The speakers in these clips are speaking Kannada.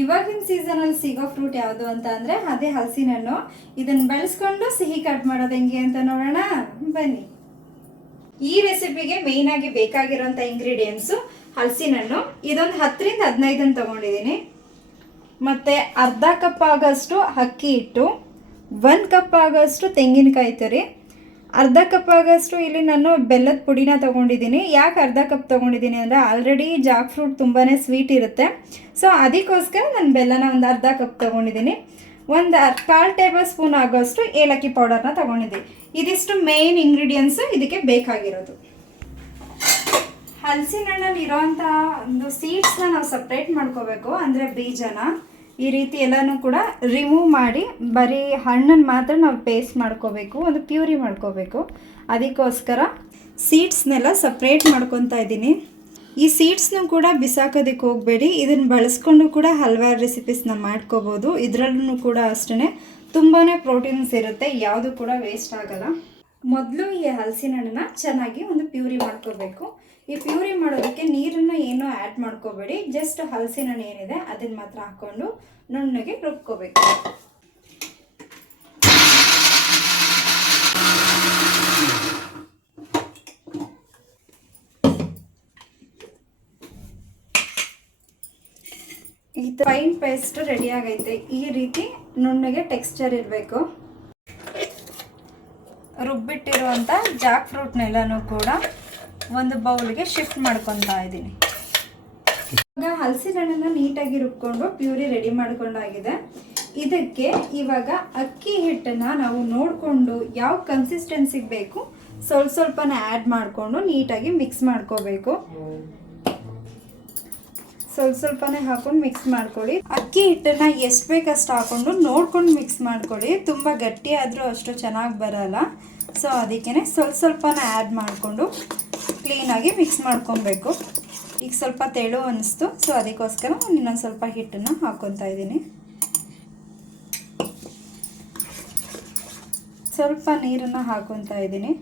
ಇವಾಗಿನ ಸೀಸನಲ್ಲಿ ಸಿಗೋ ಫ್ರೂಟ್ ಯಾವುದು ಅಂತ ಅಂದರೆ ಅದೇ ಹಲಸಿನ ಹಣ್ಣು. ಇದನ್ನು ಬೆಳೆಸ್ಕೊಂಡು ಸಿಹಿ ಕಟ್ ಮಾಡೋದು ಹೆಂಗೆ ಅಂತ ನೋಡೋಣ ಬನ್ನಿ. ಈ ರೆಸಿಪಿಗೆ ಮೇಯ್ನ್ ಆಗಿ ಬೇಕಾಗಿರೋಂಥ ಇಂಗ್ರೀಡಿಯೆಂಟ್ಸು ಹಲಸಿನ ಹಣ್ಣು. ಇದೊಂದು 10ರಿಂದ 15 ತೊಗೊಂಡಿದ್ದೀನಿ. ಮತ್ತು ಅರ್ಧ ಕಪ್ ಆಗೋಷ್ಟು ಅಕ್ಕಿ ಹಿಟ್ಟು, 1 ಕಪ್ ಆಗೋಷ್ಟು ತೆಂಗಿನಕಾಯಿ ತುರಿ, ಅರ್ಧ ಕಪ್ ಆಗೋಷ್ಟು ಇಲ್ಲಿ ನಾನು ಬೆಲ್ಲದ ಪುಡಿನ ತೊಗೊಂಡಿದ್ದೀನಿ. ಯಾಕೆ ಅರ್ಧ ಕಪ್ ತೊಗೊಂಡಿದ್ದೀನಿ ಅಂದರೆ ಆಲ್ರೆಡಿ ಜಾಕ್ ಫ್ರೂಟ್ ತುಂಬಾ ಸ್ವೀಟ್ ಇರುತ್ತೆ. ಸೊ ಅದಕ್ಕೋಸ್ಕರ ನಾನು ಬೆಲ್ಲನ ಒಂದು ಅರ್ಧ ಕಪ್ ತೊಗೊಂಡಿದ್ದೀನಿ. ಒಂದು 1/4 ಟೇಬಲ್ ಸ್ಪೂನ್ ಆಗೋಷ್ಟು ಏಲಕ್ಕಿ ಪೌಡರ್ನ ತೊಗೊಂಡಿದ್ದೀನಿ. ಇದಿಷ್ಟು ಮೇಯ್ನ್ ಇಂಗ್ರೀಡಿಯೆಂಟ್ಸು ಇದಕ್ಕೆ ಬೇಕಾಗಿರೋದು. ಹಲಸಿನ ಹಣ್ಣಲ್ಲಿ ಇರೋವಂಥ ಒಂದು ಸೀಡ್ಸ್ನ ನಾವು ಸಪ್ರೇಟ್ ಮಾಡ್ಕೋಬೇಕು. ಅಂದರೆ ಬೀಜನ ಈ ರೀತಿ ಎಲ್ಲನೂ ಕೂಡ ರಿಮೂವ್ ಮಾಡಿ ಬರೀ ಹಣ್ಣನ್ನು ಮಾತ್ರ ನಾವು ಪೇಸ್ಟ್ ಮಾಡ್ಕೋಬೇಕು, ಒಂದು ಪ್ಯೂರಿ ಮಾಡ್ಕೋಬೇಕು. ಅದಕ್ಕೋಸ್ಕರ ಸೀಡ್ಸ್ನೆಲ್ಲ ಸಪ್ರೇಟ್ ಮಾಡ್ಕೊತಾ ಇದ್ದೀನಿ. ಈ ಸೀಡ್ಸ್ನೂ ಕೂಡ ಬಿಸಾಕೋದಕ್ಕೆ ಹೋಗಬೇಡಿ. ಇದನ್ನು ಬಳಸ್ಕೊಂಡು ಕೂಡ ಹಲವಾರು ರೆಸಿಪೀಸ್ನ ಮಾಡ್ಕೋಬೋದು. ಇದರಲ್ಲೂ ಕೂಡ ಅಷ್ಟೇ ತುಂಬಾ ಪ್ರೋಟೀನ್ಸ್ ಇರುತ್ತೆ, ಯಾವುದು ಕೂಡ ವೇಸ್ಟ್ ಆಗಲ್ಲ. ಮೊದಲು ಈ ಹಲಸಿನ ಹಣ್ಣನ್ನ ಚೆನ್ನಾಗಿ ಒಂದು ಪ್ಯೂರಿ ಮಾಡ್ಕೋಬೇಕು. ಈ ಪ್ಯೂರಿ ಮಾಡೋದಕ್ಕೆ ನೀರನ್ನು ಏನೂ ಆ್ಯಡ್ ಮಾಡ್ಕೋಬೇಡಿ. ಜಸ್ಟ್ ಹಲಸಿನ ಹಣ್ಣು ಏನಿದೆ ಅದನ್ನು ಮಾತ್ರ ಹಾಕ್ಕೊಂಡು ನುಣ್ಣಗೆ ರುಬ್ಕೋಬೇಕು. ಈ ಫೈನ್ ಪೇಸ್ಟ್ ರೆಡಿ ಆಗೈತೆ. ಈ ರೀತಿ ನುಣ್ಣಗೆ ಟೆಕ್ಸ್ಚರ್ ಇರಬೇಕು. ರುಬ್ಬಿಟ್ಟಿರುವಂಥ ಜಾಕ್ ಫ್ರೂಟ್ನೆಲ್ಲನೂ ಕೂಡ ಒಂದು ಬೌಲ್ಗೆ ಶಿಫ್ಟ್ ಮಾಡ್ಕೊತಾ ಇದ್ದೀನಿ. ಇವಾಗ ಹಲಸಿನ ಹಣ್ಣನ್ನು ನೀಟಾಗಿ ರುಬ್ಕೊಂಡು ಪ್ಯೂರಿ ರೆಡಿ ಮಾಡ್ಕೊಂಡಾಗಿದೆ. ಇದಕ್ಕೆ ಇವಾಗ ಅಕ್ಕಿ ಹಿಟ್ಟನ್ನು ನಾವು ನೋಡಿಕೊಂಡು ಯಾವ ಕನ್ಸಿಸ್ಟೆನ್ಸಿಗೆ ಬೇಕು ಸ್ವಲ್ಪನ ಆ್ಯಡ್ ಮಾಡಿಕೊಂಡು ನೀಟಾಗಿ ಮಿಕ್ಸ್ ಮಾಡ್ಕೋಬೇಕು. ಸ್ವಲ್ಪನೇ ಹಾಕೊಂಡು ಮಿಕ್ಸ್ ಮಾಡ್ಕೊಳ್ಳಿ. ಅಕ್ಕಿ ಹಿಟ್ಟನ್ನು ಎಷ್ಟು ಬೇಕಷ್ಟು ಹಾಕ್ಕೊಂಡು ನೋಡ್ಕೊಂಡು ಮಿಕ್ಸ್ ಮಾಡ್ಕೊಳ್ಳಿ. ತುಂಬ ಗಟ್ಟಿ ಆದರೂ ಅಷ್ಟು ಚೆನ್ನಾಗಿ ಬರಲ್ಲ. ಸೊ ಅದಕ್ಕೇ ಸ್ವಲ್ಪನ ಆ್ಯಡ್ ಮಾಡಿಕೊಂಡು ಕ್ಲೀನಾಗಿ ಮಿಕ್ಸ್ ಮಾಡ್ಕೊಬೇಕು. ಈಗ ಸ್ವಲ್ಪ ತೆಳು ಅನ್ನಿಸ್ತು. ಸೊ ಅದಕ್ಕೋಸ್ಕರ ಇನ್ನೊಂದು ಸ್ವಲ್ಪ ಹಿಟ್ಟನ್ನು ಹಾಕ್ಕೊತಾ ಇದ್ದೀನಿ. ಸ್ವಲ್ಪ ನೀರನ್ನು ಹಾಕ್ಕೊತಾ ಇದ್ದೀನಿ.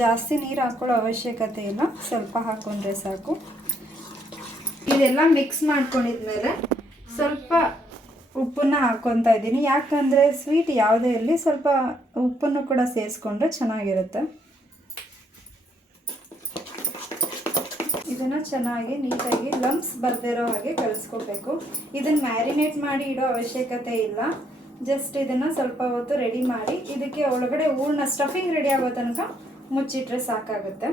ಜಾಸ್ತಿ ನೀರು ಹಾಕೊಳ್ಳೋ ಅವಶ್ಯಕತೆ ಇಲ್ಲ, ಸ್ವಲ್ಪ ಹಾಕ್ಕೊಂಡ್ರೆ ಸಾಕು. ಇದೆಲ್ಲ ಮಿಕ್ಸ್ ಮಾಡ್ಕೊಂಡಿದ್ಮೇಲೆ ಸ್ವಲ್ಪ ಉಪ್ಪನ್ನು ಹಾಕ್ಕೊತಾ ಇದ್ದೀನಿ. ಯಾಕಂದರೆ ಸ್ವೀಟ್ ಯಾವುದೇ ಇರಲಿ ಸ್ವಲ್ಪ ಉಪ್ಪನ್ನು ಕೂಡ ಸೇರಿಸ್ಕೊಂಡ್ರೆ ಚೆನ್ನಾಗಿರುತ್ತೆ. ಇದನ್ನು ಚೆನ್ನಾಗಿ ನೀಟಾಗಿ ಲಂಪ್ಸ್ ಬರದೇ ಇರೋ ಹಾಗೆ ಕಲಿಸ್ಕೋಬೇಕು. ಇದನ್ನು ಮ್ಯಾರಿನೇಟ್ ಮಾಡಿ ಇಡೋ ಅವಶ್ಯಕತೆ ಇಲ್ಲ. ಜಸ್ಟ್ ಇದನ್ನು ಸ್ವಲ್ಪ ಹೊತ್ತು ರೆಡಿ ಮಾಡಿ ಇದಕ್ಕೆ ಒಳಗಡೆ ಹೂರ್ಣ ಸ್ಟಫಿಂಗ್ ರೆಡಿ ಆಗೋ ತನಕ ಮುಚ್ಚಿಟ್ರೆ ಸಾಕಾಗುತ್ತೆ.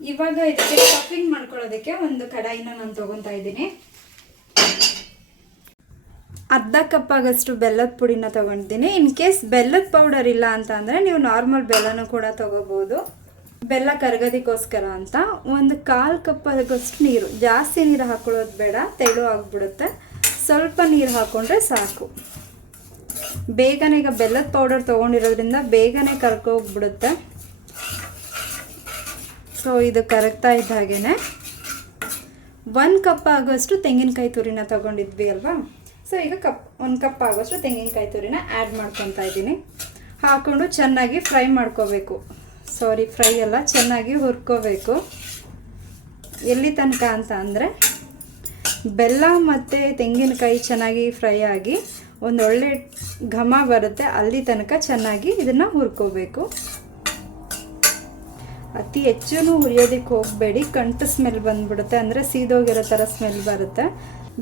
ಇವಾಗ ಇದಕ್ಕೆ ಸ್ಟಫಿಂಗ್ ಮಾಡ್ಕೊಳ್ಳೋದಕ್ಕೆ ಒಂದು ಕಡಾಯಿನ ನಾನು ತೊಗೊತಾ ಇದ್ದೀನಿ. ಅರ್ಧ ಕಪ್ ಆಗೋಷ್ಟು ಬೆಲ್ಲದ ಪುಡಿನ ತೊಗೊಂಡಿದ್ದೀನಿ. ಇನ್ ಕೇಸ್ ಬೆಲ್ಲದ ಪೌಡರ್ ಇಲ್ಲ ಅಂತ ಅಂದರೆ ನೀವು ನಾರ್ಮಲ್ ಬೆಲ್ಲನೂ ಕೂಡ ತೊಗೋಬೋದು. ಬೆಲ್ಲ ಕರಗೋದಕ್ಕೋಸ್ಕರ ಅಂತ ಒಂದು 1/4 ಕಪ್ ಆಗೋಷ್ಟು ನೀರು, ಜಾಸ್ತಿ ನೀರು ಹಾಕೊಳ್ಳೋದು ಬೇಡ, ತೆಳು ಆಗಿಬಿಡುತ್ತೆ. ಸ್ವಲ್ಪ ನೀರು ಹಾಕ್ಕೊಂಡ್ರೆ ಸಾಕು. ಬೇಗನೆ ಈಗ ಬೆಲ್ಲದ ಪೌಡರ್ ತೊಗೊಂಡಿರೋದ್ರಿಂದ ಬೇಗನೆ ಕರ್ಕೋಗ್ಬಿಡುತ್ತೆ. ಸೊ ಇದು ಕರಗ್ತಾ ಇದ್ದ ಹಾಗೇ 1 ಕಪ್ ಆಗೋಷ್ಟು ತೆಂಗಿನಕಾಯಿ ತುರಿನ ತೊಗೊಂಡಿದ್ವಿ ಅಲ್ವಾ. ಸೊ ಈಗ 1 ಕಪ್ ಆಗೋಷ್ಟು ತೆಂಗಿನಕಾಯಿ ತುರಿನ ಆ್ಯಡ್ ಮಾಡ್ಕೊತಾ ಇದ್ದೀನಿ. ಹಾಕ್ಕೊಂಡು ಚೆನ್ನಾಗಿ ಫ್ರೈ ಮಾಡ್ಕೋಬೇಕು. ಫ್ರೈ ಎಲ್ಲ ಚೆನ್ನಾಗಿ ಹುರ್ಕೋಬೇಕು. ಎಲ್ಲಿ ತನಕ ಅಂತ ಅಂದರೆ ಬೆಲ್ಲ ಮತ್ತು ತೆಂಗಿನಕಾಯಿ ಚೆನ್ನಾಗಿ ಫ್ರೈ ಆಗಿ ಒಂದೊಳ್ಳೆ ಘಮ ಬರುತ್ತೆ, ಅಲ್ಲಿ ತನಕ ಚೆನ್ನಾಗಿ ಇದನ್ನು ಹುರ್ಕೋಬೇಕು. ಅತಿ ಹೆಚ್ಚು ಹುರಿಯೋದಕ್ಕೆ ಹೋಗಬೇಡಿ, ಕಂಟು ಸ್ಮೆಲ್ ಬಂದ್ಬಿಡುತ್ತೆ, ಅಂದರೆ ಸೀದೋಗಿರೋ ಥರ ಸ್ಮೆಲ್ ಬರುತ್ತೆ.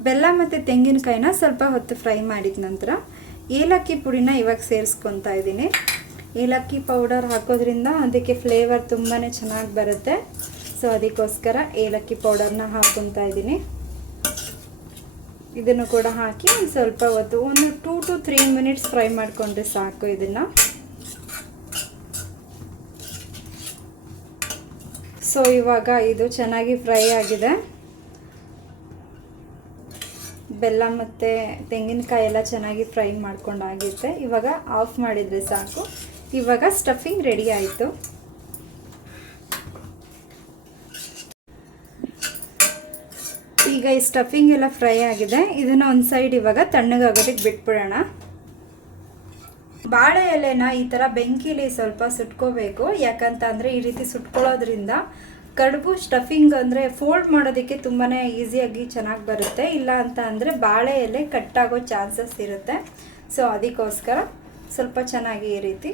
ಬೆಲ್ಲ ಮತ್ತು ತೆಂಗಿನಕಾಯಿನ ಸ್ವಲ್ಪ ಹೊತ್ತು ಫ್ರೈ ಮಾಡಿದ ನಂತರ ಏಲಕ್ಕಿ ಪುಡಿನ ಇವಾಗ ಸೇರಿಸ್ಕೊತಾ ಇದ್ದೀನಿ. ಏಲಕ್ಕಿ ಪೌಡರ್ ಹಾಕೋದ್ರಿಂದ ಅದಕ್ಕೆ ಫ್ಲೇವರ್ ತುಂಬಾ ಚೆನ್ನಾಗಿ ಬರುತ್ತೆ. ಸೊ ಅದಕ್ಕೋಸ್ಕರ ಏಲಕ್ಕಿ ಪೌಡರ್ನ ಹಾಕ್ಕೊತಾ ಇದ್ದೀನಿ. ಇದನ್ನು ಕೂಡ ಹಾಕಿ ಒಂದು ಸ್ವಲ್ಪ ಹೊತ್ತು ಒಂದು 2 to 3 ಮಿನಿಟ್ಸ್ ಫ್ರೈ ಮಾಡಿಕೊಂಡ್ರೆ ಸಾಕು. ಇದನ್ನು ಸೊ ಇವಾಗ ಇದು ಚೆನ್ನಾಗಿ ಫ್ರೈ ಆಗಿದೆ. ಬೆಲ್ಲ ಮತ್ತು ತೆಂಗಿನಕಾಯಿ ಎಲ್ಲ ಚೆನ್ನಾಗಿ ಫ್ರೈ ಮಾಡ್ಕೊಂಡಾಗಿರುತ್ತೆ. ಇವಾಗ ಆಫ್ ಮಾಡಿದರೆ ಸಾಕು. ಇವಾಗ ಸ್ಟಫಿಂಗ್ ರೆಡಿ ಆಯಿತು. ಈಗ ಈ ಸ್ಟಫಿಂಗ್ ಎಲ್ಲ ಫ್ರೈ ಆಗಿದೆ. ಇದನ್ನು ಒಂದು ಸೈಡ್ ಇವಾಗ ತಣ್ಣಗಾಗೋದಕ್ಕೆ ಬಿಟ್ಬಿಡೋಣ. ಬಾಳೆ ಎಲೆನ ಈ ಥರ ಬೆಂಕಿಲಿ ಸ್ವಲ್ಪ ಸುಟ್ಕೋಬೇಕು. ಯಾಕಂತ ಅಂದರೆ ಈ ರೀತಿ ಸುಟ್ಕೊಳ್ಳೋದ್ರಿಂದ ಕಡುಬು ಸ್ಟಫಿಂಗ್ ಅಂದರೆ ಫೋಲ್ಡ್ ಮಾಡೋದಕ್ಕೆ ತುಂಬಾ ಈಸಿಯಾಗಿ ಚೆನ್ನಾಗಿ ಬರುತ್ತೆ. ಇಲ್ಲ ಅಂತ ಅಂದರೆ ಬಾಳೆ ಎಲೆ ಕಟ್ಟಾಗೋ ಚಾನ್ಸಸ್ ಇರುತ್ತೆ. ಸೊ ಅದಕ್ಕೋಸ್ಕರ ಸ್ವಲ್ಪ ಚೆನ್ನಾಗಿ ಈ ರೀತಿ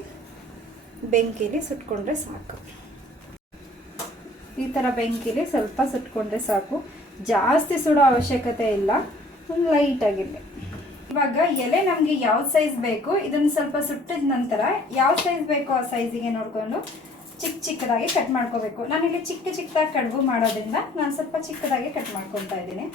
ಬೆಂಕಿಲಿ ಸುಟ್ಕೊಂಡ್ರೆ ಸಾಕು. ಈ ಥರ ಬೆಂಕಿಲಿ ಸ್ವಲ್ಪ ಸುಟ್ಕೊಂಡ್ರೆ ಸಾಕು. ಜಾಸ್ತಿ ಸುಡೋ ಅವಶ್ಯಕತೆ ಇಲ್ಲ, ಲೈಟಾಗಿರಲಿ. ಇವಾಗ ಎಲೆ ನಮಗೆ ಯಾವ ಸೈಜ್ ಬೇಕು ಇದನ್ನು ಸ್ವಲ್ಪ ಸುಟ್ಟಿದ ನಂತರ ಯಾವ ಸೈಜ್ ಬೇಕೋ ಆ ಸೈಜಿಗೆ ನೋಡಿಕೊಂಡು ಚಿಕ್ಕದಾಗಿ ಕಟ್ ಮಾಡ್ಕೋಬೇಕು. ನಾನಿಲ್ಲಿ ಚಿಕ್ಕದಾಗಿ ಕಡುಬು ಮಾಡೋದ್ರಿಂದ ನಾನು ಸ್ವಲ್ಪ ಚಿಕ್ಕದಾಗಿ ಕಟ್ ಮಾಡ್ಕೊತಾ ಇದ್ದೀನಿ.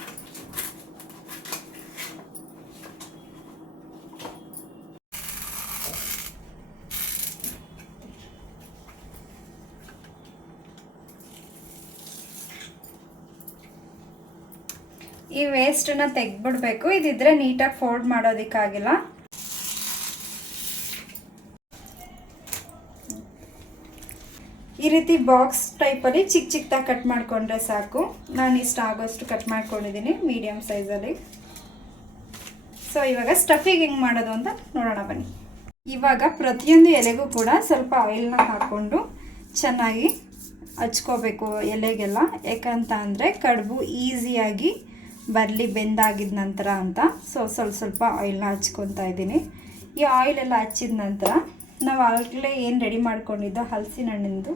ಈ ವೇಸ್ಟನ್ನ ತೆಗೆದ್ಬಿಡ್ಬೇಕು, ಇದಿದ್ರೆ ನೀಟಾಗಿ ಫೋಲ್ಡ್ ಮಾಡೋದಕ್ಕಾಗಿಲ್ಲ. ಈ ರೀತಿ ಬಾಕ್ಸ್ ಟೈಪಲ್ಲಿ ಚಿಕ್ಕದಾಗಿ ಕಟ್ ಮಾಡಿಕೊಂಡ್ರೆ ಸಾಕು. ನಾನು ಇಷ್ಟ ಆಗೋಷ್ಟು ಕಟ್ ಮಾಡ್ಕೊಂಡಿದ್ದೀನಿ ಮೀಡಿಯಮ್ ಸೈಜಲ್ಲಿ. ಸೊ ಇವಾಗ ಸ್ಟಫಿಂಗ್ ಹೆಂಗೆ ಮಾಡೋದು ಅಂತ ನೋಡೋಣ ಬನ್ನಿ. ಇವಾಗ ಪ್ರತಿಯೊಂದು ಎಲೆಗೂ ಕೂಡ ಸ್ವಲ್ಪ ಆಯಿಲ್ನ ಹಾಕ್ಕೊಂಡು ಚೆನ್ನಾಗಿ ಹಚ್ಕೋಬೇಕು ಎಲೆಗೆಲ್ಲ. ಯಾಕಂತ ಅಂದರೆ ಕಡುಬು ಈಸಿಯಾಗಿ ಬರಲಿ ಬೆಂದಾಗಿದ ನಂತರ ಅಂತ. ಸೊ ಸ್ವಲ್ಪ ಆಯಿಲ್ನ ಹಚ್ಕೊತಾ ಇದ್ದೀನಿ. ಈ ಆಯಿಲೆಲ್ಲ ಹಚ್ಚಿದ ನಂತರ ನಾವು ಆಗಲೇ ಏನು ರೆಡಿ ಮಾಡ್ಕೊಂಡಿದ್ದೋ ಹಲಸಿನ ಹಣ್ಣಿಂದು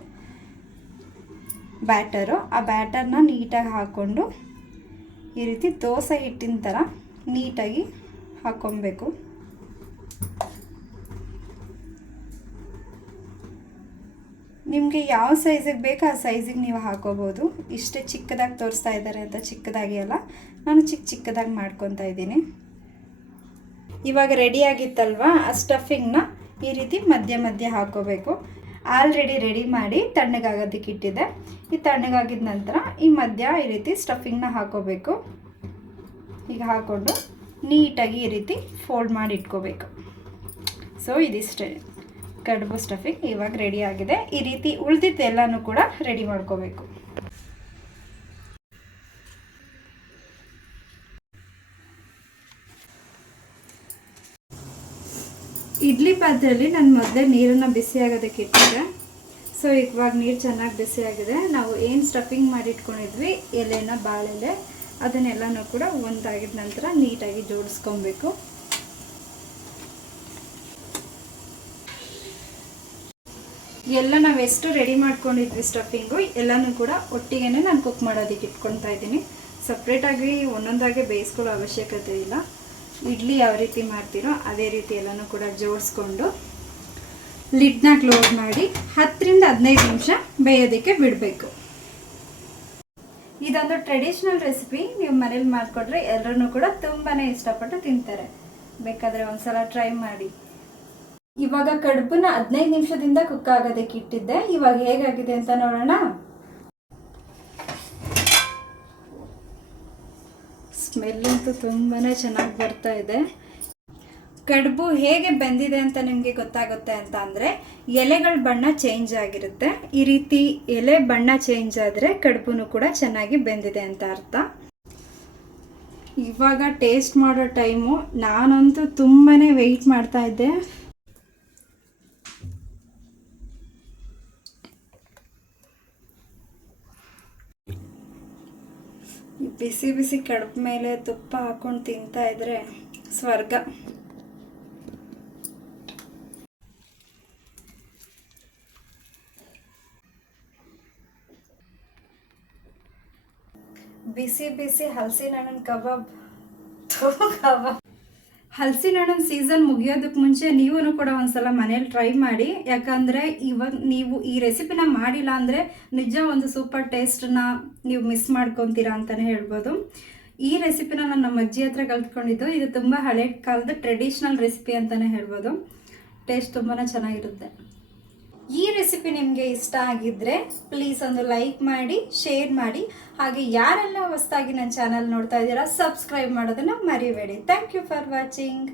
ಬ್ಯಾಟರು, ಆ ಬ್ಯಾಟರ್ನ ನೀಟಾಗಿ ಹಾಕ್ಕೊಂಡು ಈ ರೀತಿ ದೋಸೆ ಹಿಟ್ಟಿನ ಥರ ನೀಟಾಗಿ ಹಾಕ್ಕೊಬೇಕು. ನಿಮಗೆ ಯಾವ ಸೈಜಿಗೆ ಬೇಕೋ ಆ ಸೈಜಿಗೆ ನೀವು ಹಾಕೋಬೋದು. ಇಷ್ಟೇ ಚಿಕ್ಕದಾಗಿ ತೋರಿಸ್ತಾ ಇದ್ದಾರೆ ಅಂತ ಚಿಕ್ಕದಾಗಿ ಅಲ್ಲ, ನಾನು ಚಿಕ್ಕದಾಗಿ ಮಾಡ್ಕೊತಾ ಇದ್ದೀನಿ. ಇವಾಗ ರೆಡಿಯಾಗಿತ್ತಲ್ವ ಆ ಸ್ಟಫಿಂಗ್ನ ಈ ರೀತಿ ಮಧ್ಯ ಹಾಕೋಬೇಕು. ಆಲ್ರೆಡಿ ರೆಡಿ ಮಾಡಿ ತಣ್ಣಗಾಗೋದಕ್ಕೆ ಇಟ್ಟಿದ್ದೆ. ಈ ತಣ್ಣಗಾಗಿದ ನಂತರ ಈ ಮಧ್ಯ ಈ ರೀತಿ ಸ್ಟಫಿಂಗ್ನ ಹಾಕೋಬೇಕು. ಈಗ ಹಾಕ್ಕೊಂಡು ನೀಟಾಗಿ ಈ ರೀತಿ ಫೋಲ್ಡ್ ಮಾಡಿ ಇಟ್ಕೋಬೇಕು. ಸೊ ಇದಿಷ್ಟೇ ಕಡುಬು ಸ್ಟಫಿಂಗ್ ಇವಾಗ ರೆಡಿ ಆಗಿದೆ. ಈ ರೀತಿ ಉಳಿದಿದ್ದೆಲ್ಲನೂ ಕೂಡ ರೆಡಿ ಮಾಡ್ಕೋಬೇಕು. ಇಡ್ಲಿ ಪಾತ್ರೆಯಲ್ಲಿ ನಾನು ಮೊದಲೇ ನೀರನ್ನು ಬಿಸಿ ಆಗೋದಕ್ಕೆ ಇಟ್ಟಿದ್ದೆ. ಸೊ ಇವಾಗ ನೀರು ಚೆನ್ನಾಗಿ ಬಿಸಿ ಆಗಿದೆ. ನಾವು ಏನು ಸ್ಟಫಿಂಗ್ ಮಾಡಿ ಇಟ್ಕೊಂಡಿದ್ವಿ ಎಲೆನ ಬಾಳೆಲೆ ಅದನ್ನೆಲ್ಲನೂ ಕೂಡ ಒಂದಾಗಿದ ನಂತರ ನೀಟಾಗಿ ಜೋಡಿಸ್ಕೊಬೇಕು. ಎಲ್ಲ ನಾವು ಎಷ್ಟು ರೆಡಿ ಮಾಡ್ಕೊಂಡಿದ್ವಿ ಸ್ಟಫಿಂಗು ಎಲ್ಲನೂ ಕೂಡ ಒಟ್ಟಿಗೆ ನಾನು ಕುಕ್ ಮಾಡೋದಕ್ಕೆ ಇಟ್ಕೊತಾ ಇದ್ದೀನಿ. ಸಪ್ರೇಟಾಗಿ ಒಂದೊಂದಾಗಿ ಬೇಯಿಸ್ಕೊಳ್ಳೋ ಅವಶ್ಯಕತೆ ಇಲ್ಲ. ಇಡ್ಲಿ ಯಾವ ರೀತಿ ಮಾಡ್ತೀರೋ ಅದೇ ರೀತಿ ಎಲ್ಲನೂ ಕೂಡ ಜೋಡಿಸ್ಕೊಂಡು ಲಿಡ್ನ ಕ್ಲೋಸ್ ಮಾಡಿ 10 ರಿಂದ 15 ನಿಮಿಷ ಬೇಯೋದಕ್ಕೆ ಬಿಡಬೇಕು. ಇದೊಂದು ಟ್ರೆಡಿಷ್ನಲ್ ರೆಸಿಪಿ. ನೀವು ಮನೇಲಿ ಮಾಡಿಕೊಟ್ರೆ ಎಲ್ಲರೂ ಕೂಡ ತುಂಬಾ ಇಷ್ಟಪಟ್ಟು ತಿಂತಾರೆ. ಬೇಕಾದರೆ ಒಂದ್ಸಲ ಟ್ರೈ ಮಾಡಿ. ಇವಾಗ ಕಡುಬನ್ನ 15 ನಿಮಿಷದಿಂದ ಕುಕ್ ಆಗೋದಕ್ಕೆ ಇಟ್ಟಿದ್ದೆ. ಇವಾಗ ಹೇಗಾಗಿದೆ ಅಂತ ನೋಡೋಣ. ಸ್ಮೆಲ್ ಅಂತೂ ತುಂಬಾ ಚೆನ್ನಾಗಿ ಬರ್ತಾ ಇದೆ. ಕಡುಬು ಹೇಗೆ ಬೆಂದಿದೆ ಅಂತ ನಿಮಗೆ ಗೊತ್ತಾಗುತ್ತೆ ಅಂತ ಅಂದರೆ ಎಲೆಗಳ ಬಣ್ಣ ಚೇಂಜ್ ಆಗಿರುತ್ತೆ. ಈ ರೀತಿ ಎಲೆ ಬಣ್ಣ ಚೇಂಜ್ ಆದರೆ ಕಡುಬುನು ಕೂಡ ಚೆನ್ನಾಗಿ ಬೆಂದಿದೆ ಅಂತ ಅರ್ಥ. ಇವಾಗ ಟೇಸ್ಟ್ ಮಾಡೋ ಟೈಮು ನಾನಂತೂ ತುಂಬಾ ವೆಯ್ಟ್ ಮಾಡ್ತಾ ಇದ್ದೆ. ಬಿಸಿ ಬಿಸಿ ಕಡುಬು ಮೇಲೆ ತುಪ್ಪ ಹಾಕೊಂಡು ತಿಂತಾ ಇದ್ರೆ ಸ್ವರ್ಗ. ಬಿಸಿ ಬಿಸಿ ಹಲಸಿನ ಹಣ್ಣಿನ ಕಬಾಬ್. ಹಲಸಿನ ಹಣ್ಣಿನ ಸೀಸನ್ ಮುಗಿಯೋದಕ್ಕೆ ಮುಂಚೆ ನೀವು ಕೂಡ ಒಂದ್ಸಲ ಮನೇಲಿ ಟ್ರೈ ಮಾಡಿ. ಯಾಕಂದರೆ ಇವಾಗ ನೀವು ಈ ರೆಸಿಪಿನ ಮಾಡಿಲ್ಲ ಅಂದರೆ ನಿಜ ಒಂದು ಸೂಪರ್ ಟೇಸ್ಟನ್ನ ನೀವು ಮಿಸ್ ಮಾಡ್ಕೊತೀರಾ ಅಂತಲೇ ಹೇಳ್ಬೋದು. ಈ ರೆಸಿಪಿನ ನಾನು ನಮ್ಮ ಅಜ್ಜಿ ಹತ್ರ ಕಲ್ತ್ಕೊಂಡಿದ್ದು. ಇದು ತುಂಬ ಹಳೆ ಕಾಲದ ಟ್ರೆಡಿಷ್ನಲ್ ರೆಸಿಪಿ ಅಂತಲೇ ಹೇಳ್ಬೋದು. ಟೇಸ್ಟ್ ತುಂಬಾ ಚೆನ್ನಾಗಿರುತ್ತೆ. ಈ ರೆಸಿಪಿ ನಿಮಗೆ ಇಷ್ಟ ಆಗಿದ್ದರೆ ಪ್ಲೀಸ್ ಒಂದು ಲೈಕ್ ಮಾಡಿ, ಶೇರ್ ಮಾಡಿ. ಹಾಗೆ ಯಾರೆಲ್ಲ ಹೊಸದಾಗಿ ನನ್ನ ಚಾನಲ್ ನೋಡ್ತಾ ಇದ್ದೀರಾ ಸಬ್ಸ್ಕ್ರೈಬ್ ಮಾಡೋದನ್ನು ಮರಿಬೇಡಿ. Thank you for watching.